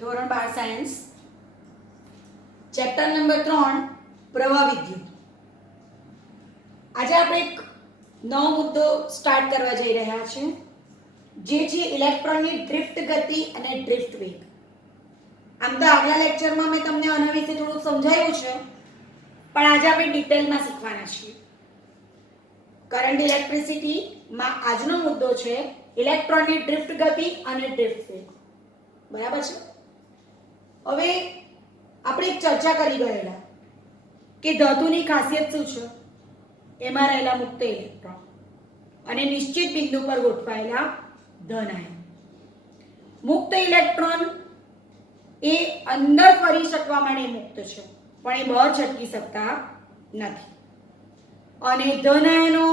ધોરણ 12 science chapter number 3 પ્રવાહ વિદ્યુત. આજે આપણે એક નવો મુદ્દો સ્ટાર્ટ કરવા જઈ રહ્યા છીએ, જે છે ઇલેક્ટ્રોનની ડ્રિફ્ટ ગતિ અને ડ્રિફ્ટ વેગ. આમ તો આગલા લેક્ચરમાં મેં તમને આના વિશે થોડું સમજાવ્યું છે, પણ આજે આપણે ડિટેલમાં શીખવાના છીએ. કરંટ ઇલેક્ટ્રિસિટીમાં આજનો મુદ્દો છે ઇલેક્ટ્રોનની ડ્રિફ્ટ ગતિ અને ડ્રિફ્ટ વેગ. બરાબર છે. હવે આપણે એક ચર્ચા કરી ગયેલા કે ધાતુની ખાસિયત શું છે, એમાં રહેલા મુક્ત ઇલેક્ટ્રોન અને નિશ્ચિત બિંદુ પર ગોઠવાયેલા ધન આયન. મુક્ત ઇલેક્ટ્રોન એ અંદર ફરી શકવા માટે મુક્ત છે, પણ એ બહાર છટકી શકતા નથી. અને ધન આયનો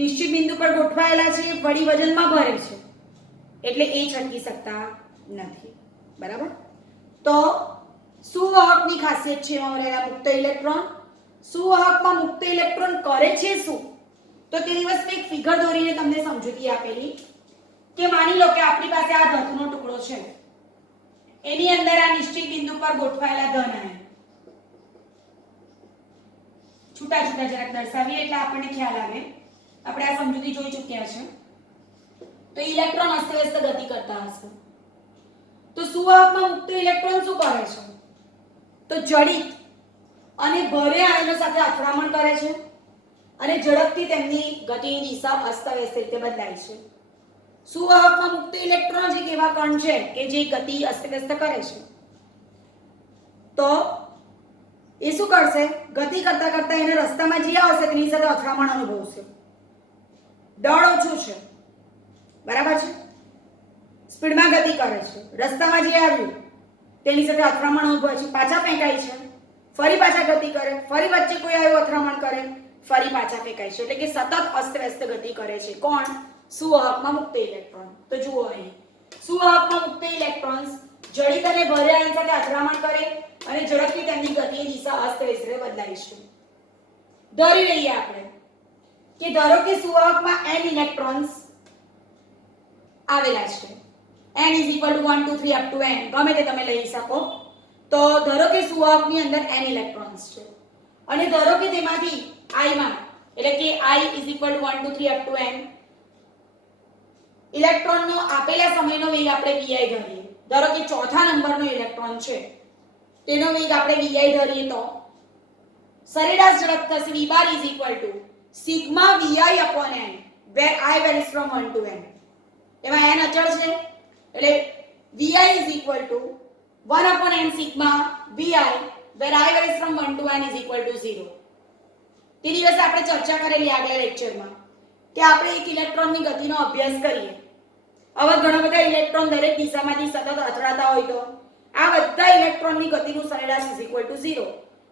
નિશ્ચિત બિંદુ પર ગોઠવાયેલા છે, વળી વજનમાં ભરે છે, એટલે એ છટકી શકતા નથી. બરાબર. તો સુવાહકની ખાસિયત છે એમાં રહેલા મુક્ત ઇલેક્ટ્રોન. સુવાહકમાં મુક્ત ઇલેક્ટ્રોન કરે છે શું, તો તે દિવસ મેં એક ફિગર દોરીને તમને સમજૂતી આપેલી કે માની લો કે આપણી પાસે આ ધાતુનો ટુકડો છે, એની અંદર આ નિશ્ચિત બિંદુ પર ગોઠવાયેલા ધન આયન છૂટા છૂટા જરાક દર્શાવીએ એટલે આપણને ખ્યાલ આવે. આપણે આ સમજૂતી જોઈ ચૂક્યા છે. તો ઇલેક્ટ્રોન અસ્તવ્યસ્ત ગતિ કરતા હશે. તો સુવાહકમાં મુક્ત ઇલેક્ટ્રોન શું કરે છે, તો જડિત અને ભારે આયનો સાથે અથડામણ કરે છે અને ઝડપથી તેમની ગતિની દિશા અસ્તવ્યસ્ત રીતે બદલાય છે. સુવાહકમાં મુક્ત ઇલેક્ટ્રોન જ એક એવા કણ છે કે જે ગતિ અસ્તવ્યસ્ત કરે છે. તો એ શું કરશે, ગતિ કરતા કરતા એને રસ્તામાં જે આવશે તેની સાથે અથડામણ અનુભવશે. દળ ઓછું છે, બરાબર છે, સ્પીડમાં ગતિ કરે છે, રસ્તામાં જે આવ્યું તેની સાથે અથડામણ અનુભવે છે, પાછા ફેંકાય છે, ફરી પાછા ગતિ કરે, ફરી વચ્ચે કોઈ આવ્યો અથડામણ કરે, ફરી પાછા ફેંકાય છે. એટલે કે સતત અસ્તવ્યસ્ત ગતિ કરે છે. કોણ? સુવાહકમાં મુક્ત ઇલેક્ટ્રોન. તો જુઓ અહીં સુવાહકમાં મુક્ત ઇલેક્ટ્રોન્સ જડિત અને ભારે આયન સાથે અથડામણ કરે અને ઝડપથી તેમની ગતિની દિશા અસ્તવ્યસ્ત રીતે બદલાય છે. ધારી લઈએ આપણે કે ધારો કે સુવાહકમાં n ઇલેક્ટ્રોન્સ આવેલા છે. n = 1 2 3 up to n ગમે તે તમે લઈ શકો. તો ધારો કે સુવાહકની અંદર n ઇલેક્ટ્રોન્સ છે અને ધારો કે તેમાંથી i માં એટલે કે i = 1 2 3 up to n ઇલેક્ટ્રોનનો આપેલા સમયનો વેગ આપણે vi ધરીએ. ધારો કે ચોથા નંબરનો ઇલેક્ટ્રોન છે, તેનો વેગ આપણે vi ધરીએ તો સરેરાશ ઝડપ થશે v bar = sigma vi upon n, where i varies from 1 to n. એમાં n અચળ છે એટલે vi = 1 upon n sigma vi, where i varies from 1 to n = 0. તે દિવસે આપણે ચર્ચા કરેલી આગલા લેક્ચરમાં કે આપણે એક ઇલેક્ટ્રોનની ગતિનો અભ્યાસ કરીએ. હવે ઘણા બધા ઇલેક્ટ્રોન દરેક દિશામાંથી સતત અથડાતા હોય તો આ બધા ઇલેક્ટ્રોનની ગતિનું સરેરાશ = 0,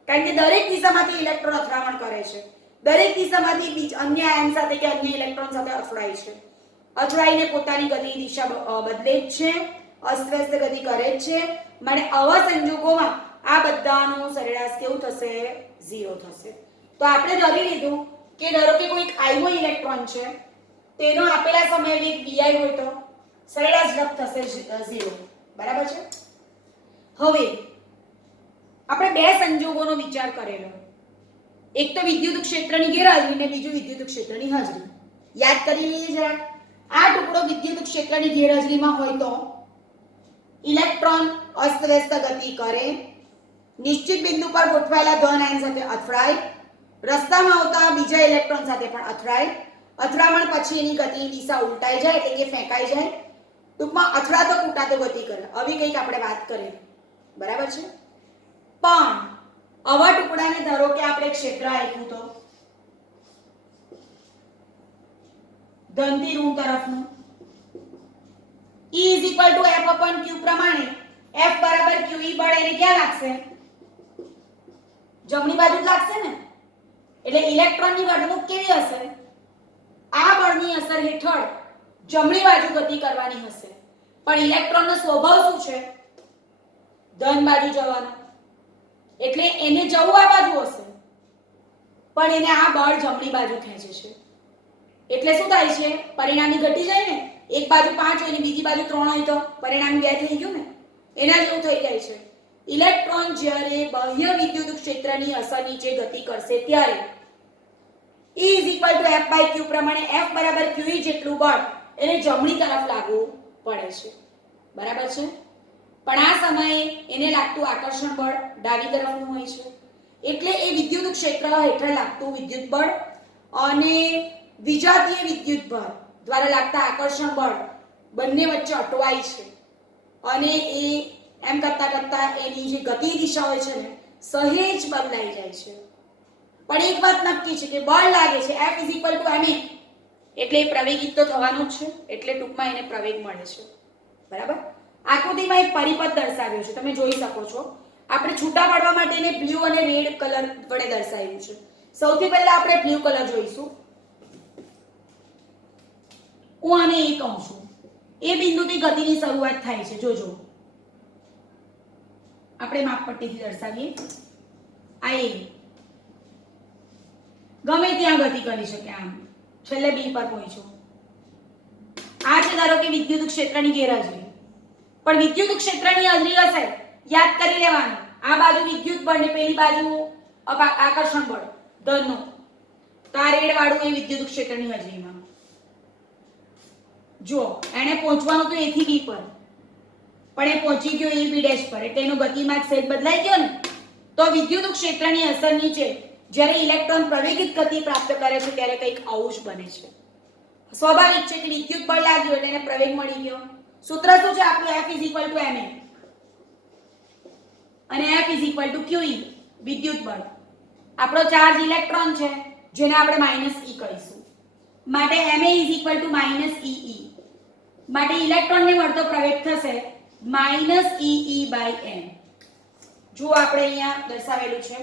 કારણ કે દરેક દિશામાંથી ઇલેક્ટ્રોન અથડામણ કરે છે, દરેક દિશામાંથી અન્ય આયન સાથે કે અન્ય ઇલેક્ટ્રોન સાથે અથડાય છે, અથડાઈને પોતાની ગતિની દિશા બદલે જ છે, અસ્તવ્યસ્ત ગતિ કરે જ છે. মানে આવા સંજોગોમાં આ બધાનું સરેરાશ કેવું થશે? 0 થશે. તો આપણે ધરી લીધું કે ધારો કે કોઈ આયનો ઇલેક્ટ્રોન છે, તેનો આપેલા સમય વેગ vi હોય તો સરેરાશ ઝડપ થશે 0. બરાબર છે. હવે આપણે બે સંજોગોનો વિચાર કરેલો, એક તો વિદ્યુત ક્ષેત્રની ગેરહાજરી અને બીજું વિદ્યુત ક્ષેત્રની હાજરી. યાદ કરી લઈએ જરા. આ ટુકડો વિદ્યુત ક્ષેત્રની ગેરહાજરીમાં હોય તો ઇલેક્ટ્રોન અસ્તવ્યસ્ત ગતિ કરે, નિશ્ચિત બિંદુ પર ગોઠવાયેલા ધન આયન સાથે અથડાય, રસ્તામાં આવતા બીજા ઇલેક્ટ્રોન સાથે પણ અથડાય, અથડામણ પછી એની ગતિની દિશા ઉલટાઈ જાય એટલે કે ફેંકાઈ જાય. ટૂંકમાં અથડાતો કૂટાતો ગતિ કરે. આવી કંઈક આપણે વાત કરીએ. બરાબર છે. પણ આવા ટુકડાને ધારો કે આપણે ક્ષેત્ર આપ્યું તો ધનથી ઋણ તરફનું E = F/q પ્રમાણે F = QE બળ એને ક્યાં લાગશે? જમણી બાજુ જ લાગશે ને. એટલે ઇલેક્ટ્રોનની વર્તણૂક કેવી હશે? આ બળની અસર હેઠળ જમણી બાજુ ગતિ કરવાની હશે, પણ ઇલેક્ટ્રોનનો સ્વભાવ શું છે? ધન બાજુ જવાનો. એટલે એને જવું આ બાજુ હશે, પણ એને આ બળ જમણી બાજુ ખેંચે છે. એટલે શું થાય છે? પરિણામી ઘટી જાય ને. એક બાજુ 5 હોય ને બીજી બાજુ 3 હોય તો પરિણામી 2 થઈ ગયું ને. એના જેવું થઈ જાય છે. ઇલેક્ટ્રોન જ્યારે બાહ્ય વિદ્યુત ક્ષેત્રની અસર નીચે ગતિ કરશે ત્યારે E = F/q પ્રમાણે F = q જેટલું બળ એને જમણી તરફ લાગુ પડે છે. બરાબર છે. પણ આ સમયે એને લાગતું આકર્ષણ બળ ડાબી તરફનું હોય છે. એટલે એ વિદ્યુત ક્ષેત્ર હેઠળ લાગતું વિદ્યુત બળ અને વિજાતીય વિદ્યુત ભાર દ્વારા લાગતા આકર્ષણ બળ બંને વચ્ચે અટવાય છે અને એ એમ કરતા એની જે ગતિ દિશા હોય છે ને સહેજ બદલાઈ જાય છે. પણ એક વાત નક્કી છે કે બળ લાગે છે F = ma એટલે પ્રવેગિત તો થવાનું જ છે. એટલે ટૂંકમાં એને પ્રવેગ મળે છે. બરાબર. આકૃતિમાં એક પરિપથ દર્શાવ્યો છે, તમે જોઈ શકો છો. આપણે છૂટા પાડવા માટે એને બ્લુ અને રેડ કલર વડે દર્શાવ્યું છે. સૌથી પહેલા આપણે બ્લુ કલર જોઈશું. હું આને એ કહું છું. એ બિંદુથી ગતિની શરૂઆત થાય છે. જોજો આપણે માપપટ્ટીથી દર્શાવીએ. આ એ ગમે ત્યાં ગતિ કરી શકે. આમ છેલ્લે બી પર પહોંચ્યો. આ છે ધારો કે વિદ્યુત ક્ષેત્રની ગેરહાજરી. પણ વિદ્યુત ક્ષેત્રની હાજરી હશે યાદ કરી લેવાનું. આ બાજુ વિદ્યુત બળ ને પેલી બાજુ આકર્ષણ બળ ધનનું. તો આ રેડ વાળું એ વિદ્યુત ક્ષેત્રની હાજરીમાં. જો એને પહોંચવાનું તો A થી B પર, પણ એ પહોંચી ગયો A B ડેશ પર, એટલે એનો ગતિમાર્ગ સહેજ બદલાઈ ગયો ને. તો વિદ્યુત ક્ષેત્રની અસર નીચે જ્યારે ઇલેક્ટ્રોન પ્રવેગિત ગતિ પ્રાપ્ત કરે છે ત્યારે કંઈક આવું જ બને છે. સ્વાભાવિક છે કે વિદ્યુત બળ લાગ્યું એટલે એને પ્રવેગ મળી ગયો. સૂત્ર શું છે આપણું? F = ma અને F = qe વિદ્યુત બળ. આપણો ચાર્જ ઇલેક્ટ્રોન છે જેને આપણે -e કહીશું. માટે ma = -ee. માટે ઇલેક્ટ્રોનને મળતો પ્રવેગ થશે -ee/m. જો આપણે અહીંયા દર્શાવેલું છે,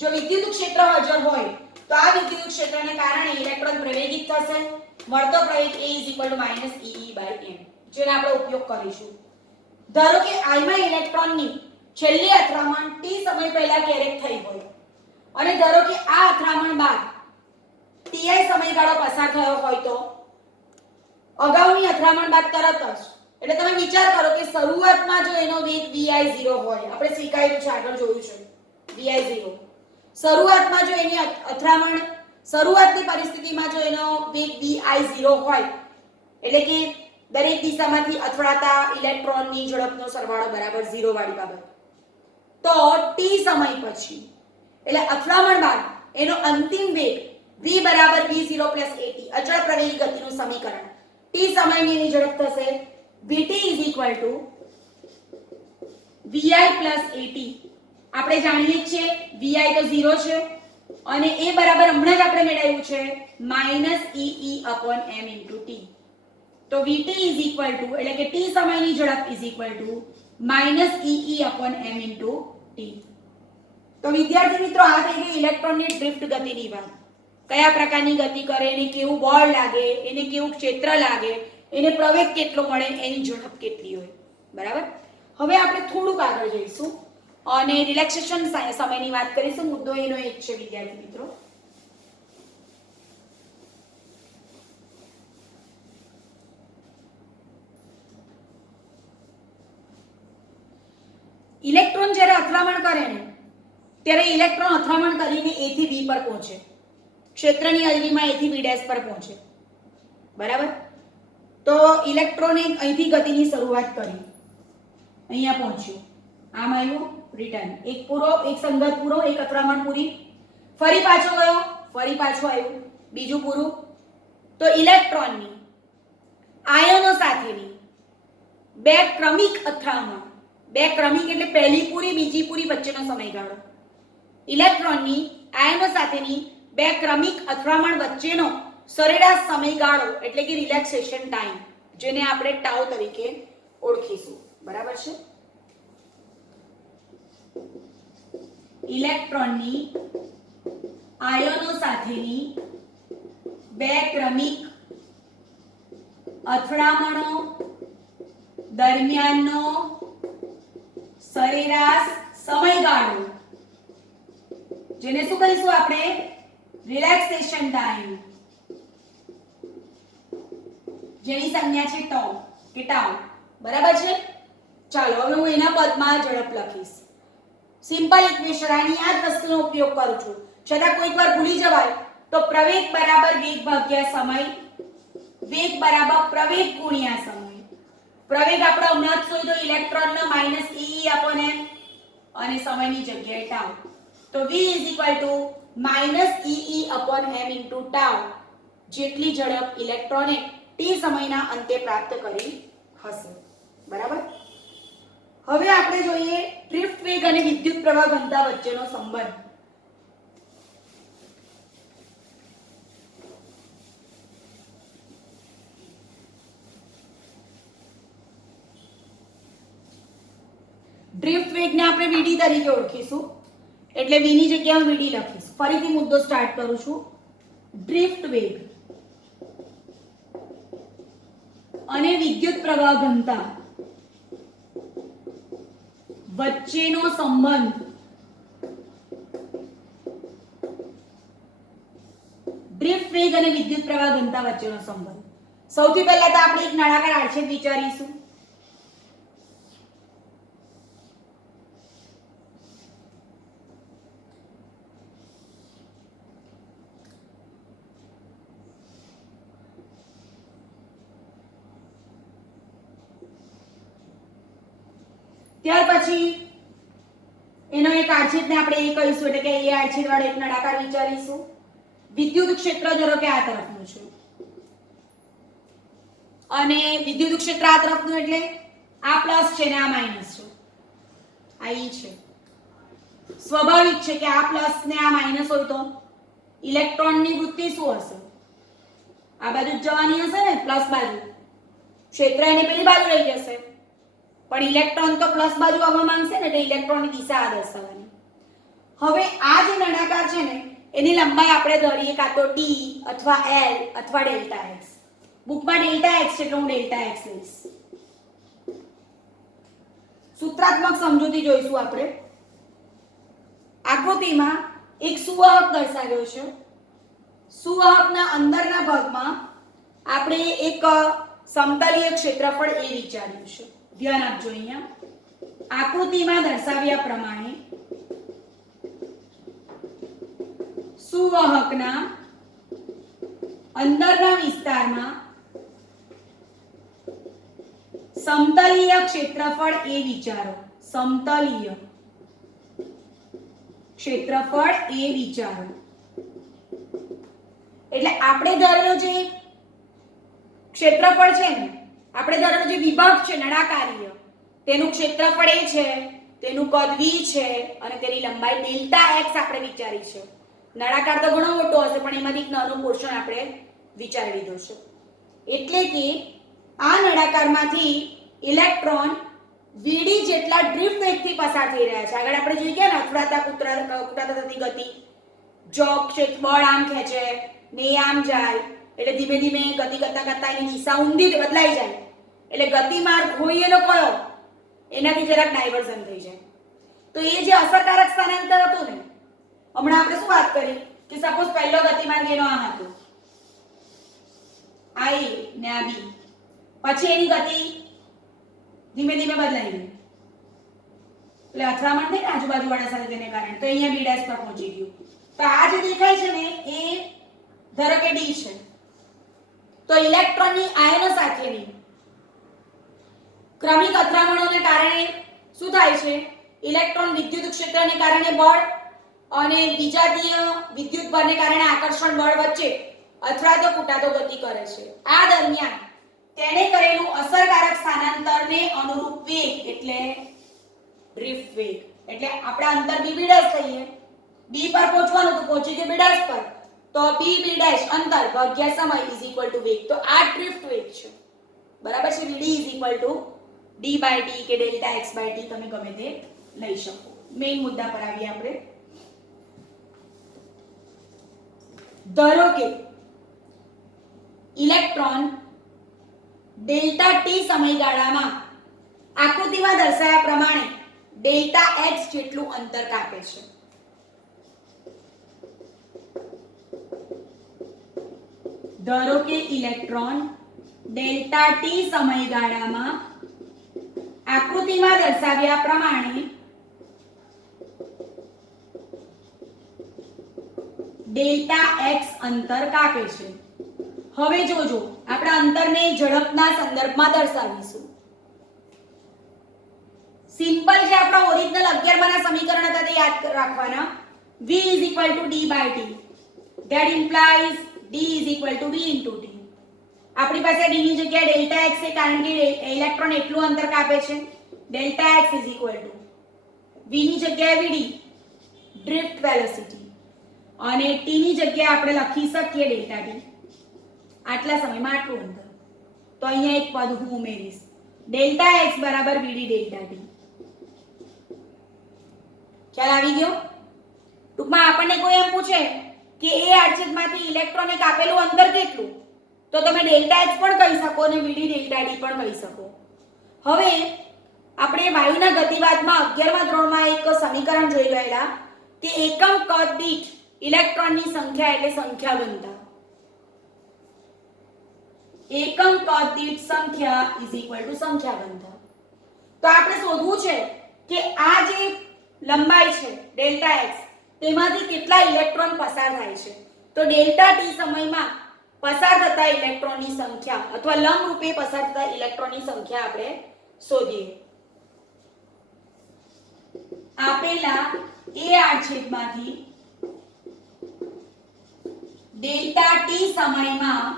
જો વિદ્યુત ક્ષેત્ર હાજર હોય તો આ વિદ્યુત ક્ષેત્રને કારણે ઇલેક્ટ્રોન પ્રવેગિત થશે. મળતો પ્રવેગ A = -ee/m, જેનો આપણે ઉપયોગ કરીશું. ધારો કે I માં ઇલેક્ટ્રોનની છેલ્લી અથડામણ t સમય પહેલા ક્યારેક થઈ હોય અને ધારો કે આ અથડામણ બાદ ti સમયગાળો પસાર થયો હોય તો અગાઉની અથડામણ બાદ તરત જ, એટલે તમે વિચાર કરો કે શરૂઆતમાં જો એનો વેગ vi0 હોય, આપણે શીખાયેલું છે, આગળ જોયું છે vi0. શરૂઆતમાં જો એની અથડામણ શરૂઆતની પરિસ્થિતિમાં જો એનો વેગ vi0 હોય, એટલે કે દરેક દિશામાંથી અથડાતા ઇલેક્ટ્રોનની ઝડપનો સરવાળો બરાબર 0 વાળી બાબત, તો t સમય પછી એટલે અથડામણ બાદ એનો અંતિમ વેગ v = v0 + at અચળ પ્રવેગી ગતિનું સમીકરણ. t સમયની એની ઝડપ થશે vt = vi + at. આપણે જાણીએ છીએ vi તો 0 છે અને a બરાબર હમણાં જ આપણે મેળવ્યું છે -ee/m * t. તો vt = એટલે કે t સમયની ઝડપ -ee/m * t. તો વિદ્યાર્થી મિત્રો, આ થઈ ગઈ ઇલેક્ટ્રોનની ડ્રિફ્ટ ગતિની વાત. કયા પ્રકારની ગતિ કરે, એને કેવું બળ લાગે, એને કેવું ક્ષેત્ર લાગે, એને પ્રવેગ કેટલો મળે, એની ઝડપ કેટલી હોય. બરાબર. હવે આપણે થોડુંક આગળ જઈશું અને રિલેક્સેશન સમયની વાત કરીશું. મુદ્દો એનો એક છે વિદ્યાર્થી મિત્રો. ઇલેક્ટ્રોન જ્યારે અથડામણ કરે ને ત્યારે ઇલેક્ટ્રોન અથડામણ કરીને A થી B પર પહોંચે. ક્ષેત્રની હાજરીમાં A થી B ડેશ પર પહોંચે. બરાબર. તો ઇલેક્ટ્રોને અહીંથી ગતિની શરૂઆત કરી, અહીંયા પહોંચ્યું, આમ આવ્યું, રિટર્ન, એક સંગત પૂરો, એક અથડામણ પૂરી, ફરી પાછો ગયો, ફરી પાછો આવ્યું, બીજું પૂરું. તો ઇલેક્ટ્રોનની આયનો સાથેની બે ક્રમિક અથડામણ, બે ક્રમિક એટલે પહેલી પૂરી બીજી પૂરી વચ્ચેનો સમયગાળો. ઇલેક્ટ્રોનની આયનો સાથેની બે ક્રમિક અથડામણ વચ્ચેનો સરેરાશ સમયગાળો એટલે કે રિલેક્સેશન ટાઈમ, જેને આપણે ટાઉ તરીકે ઓળખીશું. બરાબર છે. ઇલેક્ટ્રોનની આયનો સાથેની બે ક્રમિક અથડામણો દરમિયાનનો સરેરાશ સમયગાળો, જેને શું કહીશું આપણે? રિલેક્સેશન ટાઈમ, જેની સંજ્ઞા છે ટાઉ કે ટાઉ. બરાબર છે. ચાલો હવે હું એના પદમાં ઝડપ લખીશ. સિમ્પલ ઇક્વેશન આની આ જ વસ્તુનો ઉપયોગ કરું છું. છતાં કોઈક વાર ભૂલી જવાય તો પ્રવેગ બરાબર વેગ ભાગ્યા સમય, વેગ બરાબર પ્રવેગ ગુણ્યા સમય. પ્રવેગ આપણે હમણાં જ શોધ્યો ઇલેક્ટ્રોનનો માઈનસ e upon m અને સમયની જગ્યાએ ટાઉ. તો v minus e upon m into tau જેટલી ઝડપ ઇલેક્ટ્રોને t સમયના અંતે પ્રાપ્ત કરી હશે. બરાબર. હવે આપણે જોઈએ ડ્રિફ્ટ વેગ અને વિદ્યુત પ્રવાહ ઘનતા વચ્ચેનો સંબંધ. ડ્રિફ્ટ વેગને આપણે vd તરીકે ઓળખીશું એટલે v ની જગ્યાએ હું vd લખીશ. ફરીથી મુદ્દો સ્ટાર્ટ કરું છું. ડ્રિફ્ટ વેગ અને વિદ્યુત પ્રવાહ ઘનતા વચ્ચેનો સંબંધ ડ્રિફ્ટ વેગ અને વિદ્યુત પ્રવાહ ઘનતા વચ્ચેનો સંબંધ. સૌથી પહેલા તો આપણે એક નળાકાર આડછેદ વિચારીશું. ત્યાર પછી એનો એક આડછેદને આપણે એ કહીશું એટલે કે એ આડછેદ વાળો એક નળાકાર વિચારીશું. વિદ્યુત ક્ષેત્ર ધારો કે આ તરફનું છે અને વિદ્યુત ક્ષેત્ર આ તરફનું એટલે આ પ્લસ છે ને આ માઈનસ છે. આ ઈ છે. સ્વાભાવિક છે કે આ પ્લસ ને આ માઈનસ હોય તો ઇલેક્ટ્રોનની વૃત્તિ શું હશે? આ બાજુ જવાની હશે ને પ્લસ બાજુ. ક્ષેત્ર એની પેલી બાજુ રહી જશે પણ ઇલેક્ટ્રોન તો પ્લસ બાજુ આવવા માંગશે ને એટલે ઇલેક્ટ્રોનની દિશા આ દર્શાવવાની. હવે આ જે નળાકાર છે ને એની લંબાઈ આપણે ધરીએ કાં તો d અથવા l અથવા ડેલ્ટા x. બુકમાં ડેલ્ટા x એટલે હું ડેલ્ટા x લઈશ. સૂત્રાત્મક સમજૂતી જોઈશું આપણે. આકૃતિમાં એક સુવાહક દર્શાવ્યો છે. સુવાહકના અંદરના ભાગમાં આપણે એક સમતલીય ક્ષેત્રફળ એ વિચાર્યું છે. ધ્યાન આપજો. અહીંયા આકૃતિમાં દર્શાવ્યા પ્રમાણે સુવાહકના અંદરના વિસ્તારમાં સમતલીય ક્ષેત્રફળ એ વિચારો. સમતલીય ક્ષેત્રફળ એ વિચારો એટલે આપણે ધારેલો જે ક્ષેત્રફળ છે ને આપણે ધારેલો જે વિભાગ છે નળાકારીય તેનું ક્ષેત્રફળ એ છે, તેનું કદ v છે અને તેની લંબાઈ ડેલ્ટા x આપણે વિચારી છે. નળાકાર તો ઘણો મોટો હશે પણ એમાંથી એક નાનો પોર્શન આપણે વિચારી લીધો છે. એટલે કે આ નળાકારમાંથી ઇલેક્ટ્રોન vd જેટલા ડ્રિફ્ટ વેગથી પસાર થઈ રહ્યા છે. આગળ આપણે જોઈ ગયા ને અથડાતા કૂતરાતા થતી ગતિ. જો બળ આમ ખેંચે ને આમ જાય એટલે ધીમે ધીમે ગતિ કરતા કરતા એની દિશા ઊંધી બદલાઈ જાય એટલે ગતિમાર્ગ હોય એનો કયો એનાથી જરાક ડાયવર્ઝન થઈ જાય. તો એ જે અસરકારક સ્થાનાંતર હતું ને હમણાં આપણે શું વાત કરી કે સપોઝ પહેલો ગતિમાર્ગ એનો આ હતો i ને આ b પછી એની ગતિ ધીમે ધીમે બદલાઈ ગઈ એટલે અથડામણ થઈ ને આજુબાજુ વાળા સાથે તેને કારણે તો અહીંયા b' પર પહોંચી ગયું. તો આ જે દેખાય છે ને એ ધારો કે d છે તો ઇલેક્ટ્રોનની આયનો સાથેની ક્રમિક અથડામણોને કારણે શું થાય છે? ઇલેક્ટ્રોન વિદ્યુત ક્ષેત્રને કારણે બળ અને વિજાતીય વિદ્યુત ભારને કારણે આકર્ષણ બળ વચ્ચે અથડાતો કૂટાતો ગતિ કરે છે. આ દરમિયાન તેણે કરેલું અસરકારક સ્થાનાંતરને અનુરૂપ વેગ એટલે ડ્રિફ્ટ વેગ એટલે આપણે અંતર b' કહીએ. b પર પહોંચવાનું તો પહોંચી ગયો b' પર તો b' અંતર ભાગ્યા સમય વેગ. તો આ ડ્રિફ્ટ વેગ છે. બરાબર છે. vd d/t કે ડેલ્ટા x/t તમે ગમે તે લઈ શકો. મેઈન મુદ્દા પર આવીએ આપણે. ધારો કે ઇલેક્ટ્રોન ડેલ્ટા t સમયગાળામાં આકૃતિમાં દર્શાવ્યા પ્રમાણે ડેલ્ટા x જેટલું અંતર કાપે છે. ધારો કે ઇલેક્ટ્રોન ડેલ્ટા t સમયગાળામાં આકૃતિમાં દર્શાવ્યા પ્રમાણે ડેલ્ટા x અંતર કાપે છે. હવે જોજો આપણે અંતરને ઝડપના સંદર્ભમાં દર્શાવીશું. સિમ્પલ જે આપણા ઓરિજિનલ 11 ના સમીકરણ હતા તે યાદ રાખવાના. v d/t that implies d v * t. આપણી પાસે d ની જગ્યાએ ડેલ્ટા x છે કારણ કે ઇલેક્ટ્રોન એટલું અંતર કાપે છે. ડેલ્ટા x v ની જગ્યાએ vd ડ્રિફ્ટ વેલોસિટી અને t ની જગ્યાએ આપણે લખી શકીએ ડેલ્ટા t. આટલા સમયમાં આટલું અંતર. તો અહીંયા એક પદ હું ઉમેરીશ. Delta x vd delta t. ખ્યાલ આવી ગયો? ટૂંકમાં આપણને કોઈ એમ પૂછે કે એ આડછેદમાંથી ઇલેક્ટ્રોને કાપેલું અંતર કેટલું, તો તમે ડેલ્ટા x પણ કહી શકો અને vd ડેલ્ટા t પણ કહી શકો. હવે આપણે વાયુના ગતિવાદમાં 11મા ધોરણમાં એક સમીકરણ જોઈ ગયેલા કે એકમ કદ દીઠ ઇલેક્ટ્રોનની સંખ્યા એટલે સંખ્યા ઘનતા. એકમ કદ દીઠ સંખ્યા સંખ્યા ઘનતા. તો આપણે શોધવું છે કે આ જે લંબાઈ છે ડેલ્ટા x તેમાંથી કેટલા ઇલેક્ટ્રોન પસાર થાય છે. તો ડેલ્ટા t સમયમાં પસાર થતા ઇલેક્ટ્રોનની સંખ્યા અથવા લંબ રૂપે પસાર થતા ઇલેક્ટ્રોનની સંખ્યા આપણે શોધીએ. આપેલા a આડછેદમાંથી ડેલ્ટા t સમયમાં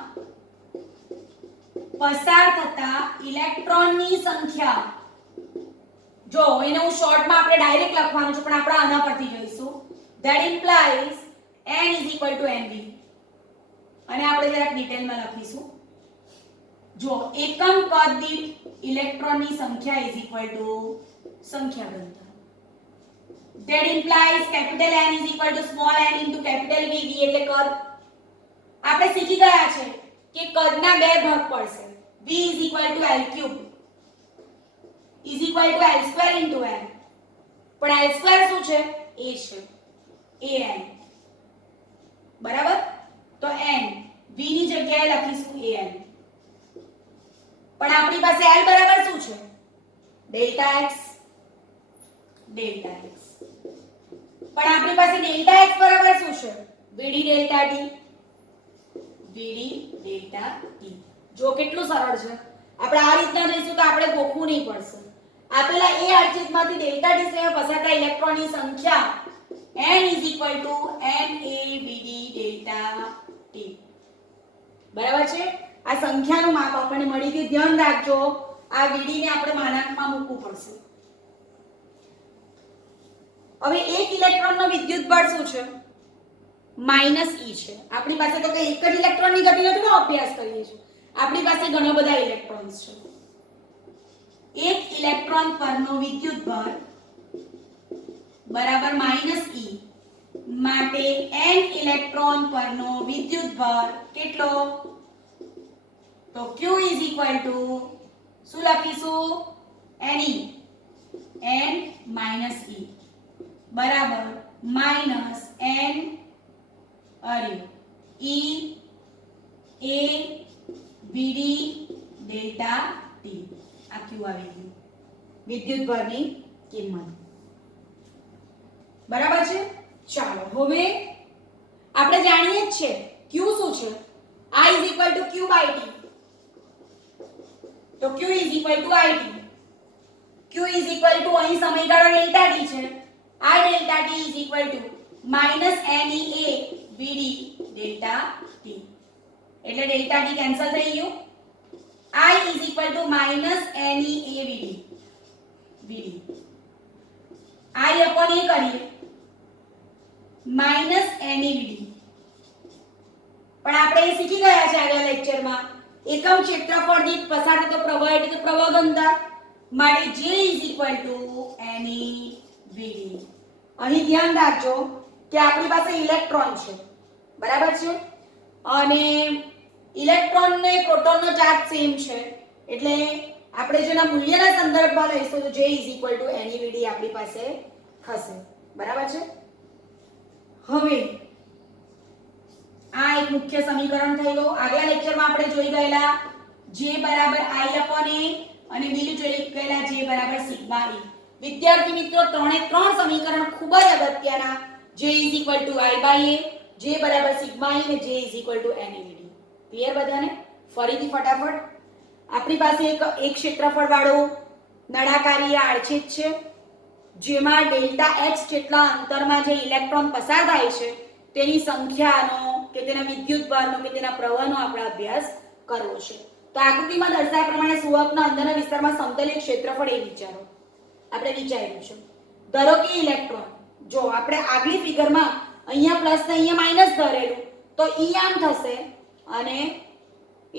પસાર થતા ઇલેક્ટ્રોનની સંખ્યા. જો એને હું શોર્ટમાં આપણે ડાયરેક્ટ લખવાનું છે પણ આપણે આના પરથી જોઈશું. that implies n nv. અને આપણે જરાક ડિટેલમાં લખીશું. જો એકમ કદ દીઠ ઇલેક્ટ્રોનની સંખ્યા સંખ્યા ઘનતા. that implies capital N small n into capital V. V એટલે કદ. આપણે શીખી ગયા છે કે કદના બે ભાગ પડશે. V L3 L2 into n. પણ L2 શું છે? a છે. an. બરાબર? તો n v ની જગ્યાએ લખીશું an. પણ આપણી પાસે l બરાબર શું છે? Delta x. પણ આપણી પાસે ડેલ્ટા x બરાબર શું છે? vd delta t. જો કેટલું સરળ છે. આપણે આ રીતના જોઈશું તો આપણે ગોખવું નહીં પડશે. આપેલા a આડછેદમાંથી ડેલ્ટા t સમયમાં પસાર થતા ઇલેક્ટ્રોનની સંખ્યા n NaVd ડેલ્ટા t. બરાબર છે? આ સંખ્યાનું માપ આપણને મળી ગયું. ધ્યાન રાખજો આ vd ને આપણે માનાંકમાં મૂકવું પડશે. હવે એક ઇલેક્ટ્રોનનો વિદ્યુત બળ શું છે? -e છે. આપણી પાસે તો કઈ એક જ ઇલેક્ટ્રોનની ગતિનો અભ્યાસ કરીએ છીએ. આપણી પાસે ઘણા બધા ઇલેક્ટ્રોન્સ છે. એક ઇલેક્ટ્રોન પરનો વિદ્યુત બળ બરાબર -e માટે n ઇલેક્ટ્રોન પરનો વિદ્યુત બળ કેટલો? તો q શું લખીશું? ne n e બરાબર -n અરે e a vd delta t. આ q આવી ગયું વિદ્યુત બળની કિંમત. બરાબર છે? ચાલો હવે આપણે જાણીએ જ છે q શું છે? I q by t. તો q it. q અહીં સમયગાળો ડેલ્ટા t છે. I delta t -nea vd delta t. એટલે ડેલ્ટા t કેન્સલ થઈ ગયું. I -nea vd. I upon a કરીએ -nevd. પણ આપણે એ શીખી ગયા છે આગલા લેક્ચરમાં એકમ ક્ષેત્રફળ દીઠ પસાર થતો પ્રવાહ એટલે કે પ્રવાહ ઘનતા માટે J NeVd. અહીં ધ્યાન રાખજો કે આપણી પાસે ઇલેક્ટ્રોન છે. બરાબર છે? અને ઇલેક્ટ્રોન ને પ્રોટોન નો ચાર્જ સેમ છે એટલે આપણે જેના મૂલ્યના સંદર્ભમાં લઈશું તો J NeVd આપણી પાસે થશે. બરાબર છે? હવે આ એક મુખ્ય સમીકરણ થઈ ગયું. આગલા લેક્ચરમાં આપણે જોઈ ગયેલા J I upon A અને બીજું જોઈ ગયેલા J બરાબર સિગ્મા E. વિદ્યાર્થી મિત્રો ત્રણે ત્રણ સમીકરણ ખૂબ જ અગત્યના. J is equal to I by A, J બરાબર સિગ્મા E અને J is equal to NAVD. Clear બધાને? ફરીથી ફટાફટ આપણી પાસે એક ક્ષેત્રફળ વાળો નળાકારી આડછેદ છે જેમાં ડેલ્ટા x જેટલા અંતરમાં જે ઇલેક્ટ્રોન પસાર થાય છે તેની સંખ્યાનો કે તેના વિદ્યુતભારનો કે તેના પ્રવાહનો આપણે અભ્યાસ કરવો છે. તો આકૃતિમાં દર્શાવ્યા પ્રમાણે સુવાહકના અંદરના વિસ્તારમાં સમતલીય ક્ષેત્રફળ એ વિચારો. આપણે વિચાર્યું છે. ધારો કે ઇલેક્ટ્રોન, જો આપણે આગલી ફિગરમાં અહીંયા પ્લસ ને અહીંયા માઈનસ ધરેલું તો E આમ થશે અને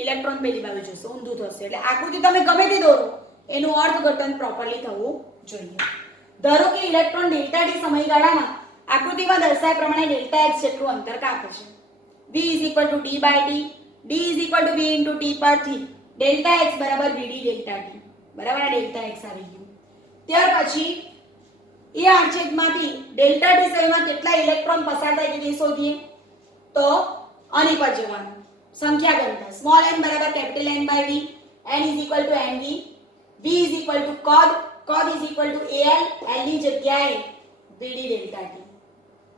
ઇલેક્ટ્રોન પેલી બાજુ જશે, ઊંધું થશે. એટલે આકૃતિ તમે ગમે તે દોરો એનું અર્થઘટન પ્રોપરલી થવું જોઈએ. ધારો કે ઇલેક્ટ્રોન ડેલ્ટા ટી સમયગાળામાં આકૃતિમાં દર્શાવ્યા પ્રમાણે ડેલ્ટા x જેટલું અંતર કાપે છે. v d by t, d v into t પરથી ડેલ્ટા x બરાબર vd ડેલ્ટા t. બરાબર, આ ડેલ્ટા x આવી ગયું. ત્યાર પછી એ આડછેદમાંથી ડેલ્ટા ટી સમયમાં કેટલા ઇલેક્ટ્રોન પસાર થાય છે તે શોધીએ. તો આની પર જવાનું સંખ્યા ગણતા સ્મોલ n બરાબર capital N by v, n is equal to nv, v is equal to cod is equal to al, l ની જગ્યાએ vd delta t,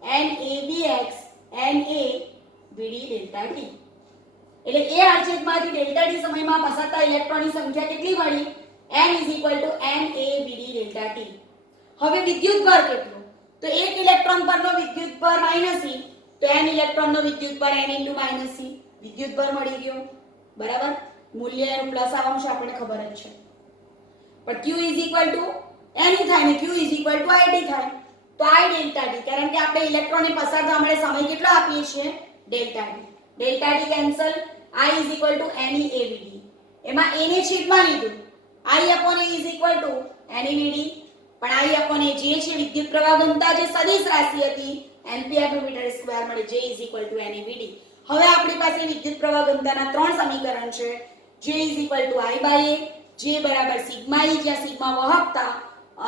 navx navd delta t. એટલે એ આડછેદમાંથી ડેલ્ટા ટી સમયમાં પસાર થતા ઇલેક્ટ્રોનની સંખ્યા કેટલી મળી? n is equal to navd delta t. હવે વિદ્યુતભાર કેટલો? તો એક ઇલેક્ટ્રોન પરનો વિદ્યુતભાર -e, તો n ઇલેક્ટ્રોનનો વિદ્યુતભાર n * -e. વિદ્યુતભાર મળી ગયો. બરાબર, મૂલ્ય એનું પ્લસ આવવાનું છે આપણને ખબર જ છે. પણ q is equal to n થાય ને q is equal to it થાય. તો I ડેલ્ટા t, કારણ કે આપણે ઇલેક્ટ્રોનને પસાર થવા માટે સમય કેટલો આપીએ છીએ? Delta t. Delta t cancel, I is equal to NEAVD. એમાં a ને છેદમાં લીધું, I upon a is equal to NEVD. પણ I upon a જે છે વિદ્યુત પ્રવાહ ઘનતા જે સદિશ રાશિ હતી Npm/m², મળે J is equal to NEVD. હવે આપણી પાસે વિદ્યુત પ્રવાહ ઘનતાના ત્રણ સમીકરણ છે. J is equal to I by A, J બરાબર સિગ્મા E જ્યાં સિગ્મા વાહકતા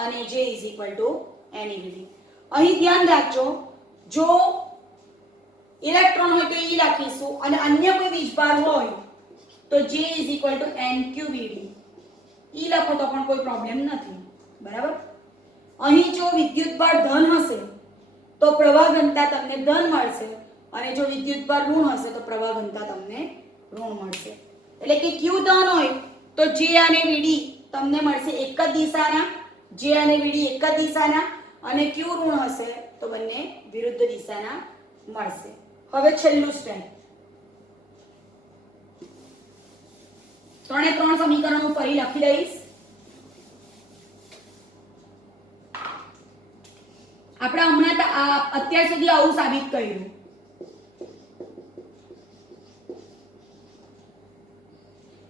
અને J is equal to NEVD. અહીં ધ્યાન રાખજો, જો ઇલેક્ટ્રોન હોય તો E લખીશું અને અન્ય કોઈ વીજભાર હોય તો J is equal to NQVD. E લખો તો પણ કોઈ પ્રોબ્લેમ નથી. બરાબર, અહીં જો વિદ્યુતભાર ધન હશે તો પ્રવાહ ઘનતા તમને ધન મળશે અને જો વિદ્યુતભાર ઋણ હશે તો પ્રવાહ ઘનતા તમને ઋણ મળશે. એટલે કે Q ધન હોય તો J અને VD તમને મળશે એક જ દિશાના, J અને VD એક જ દિશાના, અને Q ઋણ હશે તો બંને વિરુદ્ધ દિશાના મળશે. હવે છેલ્લું સ્ટેપ, ત્રણે ત્રણ સમીકરણો ફરી લખી દઈશ. આપણે હમણાં અત્યાર સુધી આવું સાબિત કર્યું.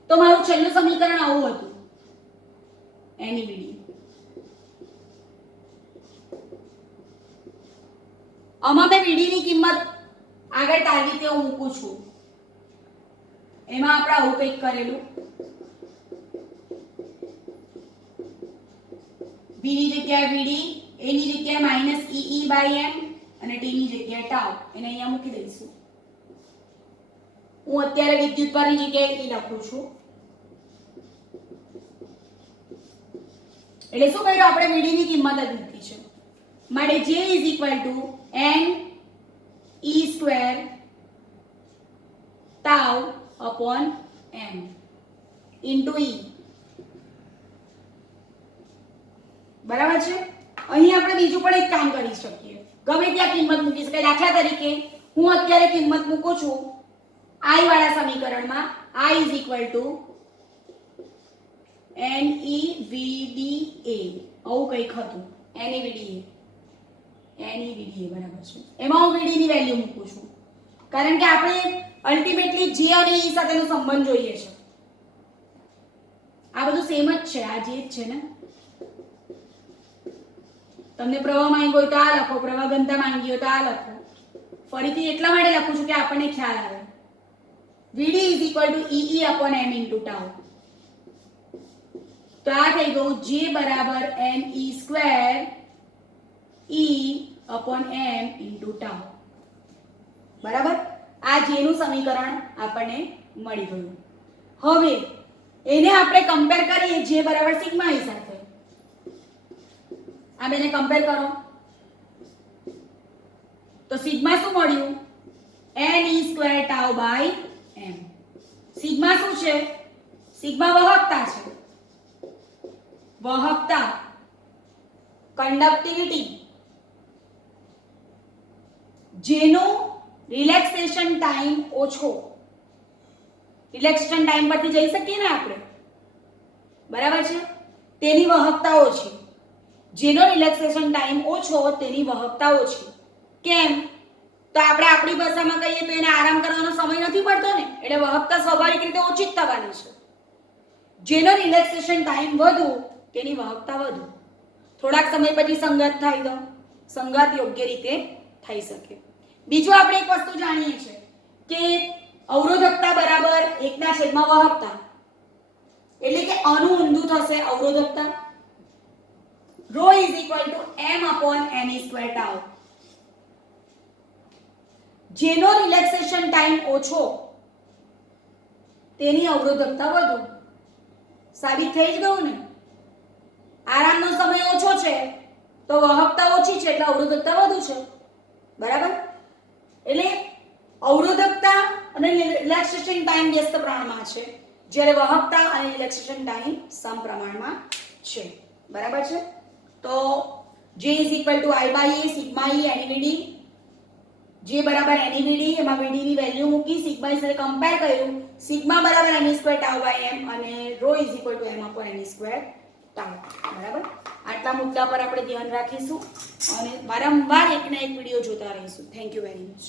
તો મારું છેલ્લું સમીકરણ આવું હતું, NEVD. આમાં મેં VD ની કિંમત આગળ તારવી રીતે હું મૂકું છું. એમાં આપણે આવું કંઈક કરેલું, V ની જગ્યાએ VD, A ની જગ્યાએ -EE/m અને T ની જગ્યાએ ટાઉ. એને અહીંયા મૂકી દઈશું. હું અત્યારે વિદ્યુતભારની જગ્યાએ E લખું છું. એટલે શું કર્યું આપણે? VD ની કિંમત જ મૂકી છે. માટે J is equal to NE² tau upon m into E. બરાબર છે? અહીં આપણે બીજું પણ એક કામ કરી શકીએ, ગમે ત્યાં કિંમત મૂકી શકાય. દાખલા તરીકે હું અત્યારે કિંમત મૂકું છું I વાળા સમીકરણમાં, I is equal to NEVDA. આવું કંઈક હતું, NEVDA. બરાબર છે. એમાં હું VD ની વેલ્યુ મૂકું છું કારણ કે આપણે અલ્ટિમેટલી J અને E સાથેનો સંબંધ જોઈએ છે. આ બધું સેમ જ છે, આ જે જ છે ને. તમને પ્રવાહ માંગ્યો હોય તો આ લખો, પ્રવાહ ઘનતા માંગી હોય તો આ લખો. ફરીથી એટલા માટે લખું છું કે આપણને ખ્યાલ આવે. VD is equal to EE upon m into tau. તો આ થઈ ગયું J બરાબર NE² E upon m into tau. બરાબર, આ J નું સમીકરણ આપણને મળી ગયું. હવે એને આપણે કમ્પેર કરીએ જે બરાબર સિગ્મા ઈ સાથે. આ બેને કમ્પેર કરો તો સિગ્મા શું મળ્યું? n e square tau by m. Sigma શું છે? સિગ્મા વાહકતા છે. વાહકતા, કંડક્ટિવિટી, જેનો રિલેક્સેશન ટાઈમ ઓછો. રિલેક્સેશન ટાઈમ પરથી જઈ શકીએ ને આપણે, બરાબર છે? તેની વાહકતા ઓછી. જેનો રિલેક્સેશન ટાઈમ ઓછો તેની વાહકતા ઓછી. કેમ? તો આપણે આપણી ભાષામાં કહીએ તો એને આરામ કરવાનો સમય નથી પડતો ને, એટલે વાહકતા સ્વાભાવિક રીતે ઓછી જ થવાની છે. જેનો રિલેક્સેશન ટાઈમ વધુ તેની વાહકતા વધુ. થોડાક સમય પછી સંગત થાય તો સંગત યોગ્ય રીતે થઈ શકે. બીજું આપણે એક વસ્તુ જાણીએ છીએ કે અવરોધકતા બરાબર 1/વાહકતા, એટલે કે આનું ઊંધું થશે અવરોધકતા. ρ = m/n² ટાઉ. જેનો રિલેક્સેશન ટાઈમ ઓછો તેની અવરોધકતા વધુ. સાબિત થઈ જ ગયું ને. આરામનો સમય ઓછો છે તો વાહકતા ઓછી છે એટલે અવરોધકતા વધુ છે, બરાબર? એટલે અવરોધકતા અને રિલેક્સેશન ટાઈમ વ્યસ્ત પ્રમાણમાં છે, જ્યારે વાહકતા અને રિલેક્સેશન ટાઈમ સમપ્રમાણમાં છે, બરાબર છે? તો J = I/A sigma E NVD. J બરાબર NVD, એમાં VD ની વેલ્યુ મૂકી, સિગ્મા સાથે કમ્પેર કર્યું. સિગ્મા બરાબર n² ટાઉ બાય m અને ρ = m/n² ટાઉ. બરાબર? આટલા મુદ્દા પર આપણે ધ્યાન રાખીશું અને વારંવાર એકના એક વિડિયો જોતા રહીશું. Thank you very much.